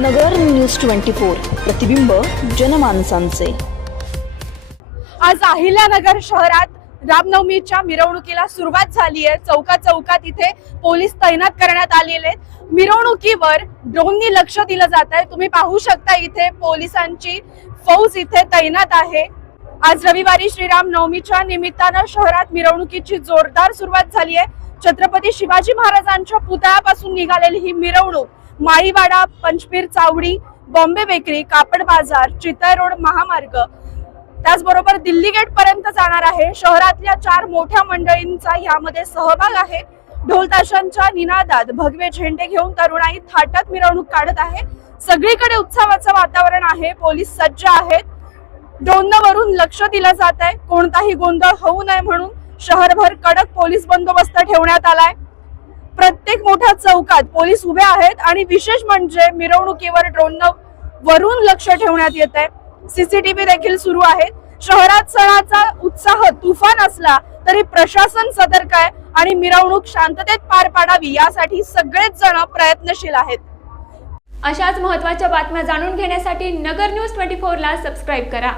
नगर news twenty four प्रतिबिंब जनमानसांचे. आज अहिल्यानगर शहरात रामनवमीच्या मिरवणुकीला सुरुवात झाली आहे. चौका चौकात इथे पोलीस तैनात करण्यात आलेले आहेत. मिरवणुकीवर ड्रोननी लक्ष दिलं जात आहे. तुम्ही पाहू शकता इथे पोलिसांची फौज इथे तैनात आहे. आज रविवारी श्रीराम नवमीच्या निमित्तानं शहरात मिरवणुकीची जोरदार सुरुवात झाली आहे. छत्रपती शिवाजी महाराजांच्या पुतळ्यापासून निघालेली ही मिरवणूक माळीवाडा पंचपीर चावडी बॉम्बे बेकरी कापड बाजार चितळ रोड महामार्ग. त्याचबरोबर दिल्ली गेट पर्यंत जाणार आहे. शहरातल्या चार मोठ्या मंडळींचा यामध्ये सहभाग आहे. ढोलताशांच्या निनादात भगवे झेंडे घेऊन तरुणाई थाटात मिरवणूक काढत आहे. सगळीकडे उत्सवाचं वातावरण आहे. पोलीस सज्ज आहेत. ड्रोनवरून लक्ष दिलं जात आहे कोणताही गोंधळ होऊ नये म्हणून शहरभर कडक पोलीस बंदोबस्त ठेवण्यात आलाय. प्रत्येक मोठ्या चौकात पोलीस उभे आहेत आणि विशेष म्हणजे मिरवणुकीवर ड्रोन वरून लक्ष ठेवण्यात येत आहे. सीसीटीव्ही देखील सुरू आहेत. शहरात सणाचा उत्साह तुफान असला तरी प्रशासन सतर्क आहे आणि मिरवणूक शांततेत पार पाडावी यासाठी सगळेच जण प्रयत्नशील आहेत. अशाच महत्त्वाच्या बातम्या जाणून घेण्यासाठी नगर न्यूज ट्वेंटी फोरला सबस्क्राईब करा.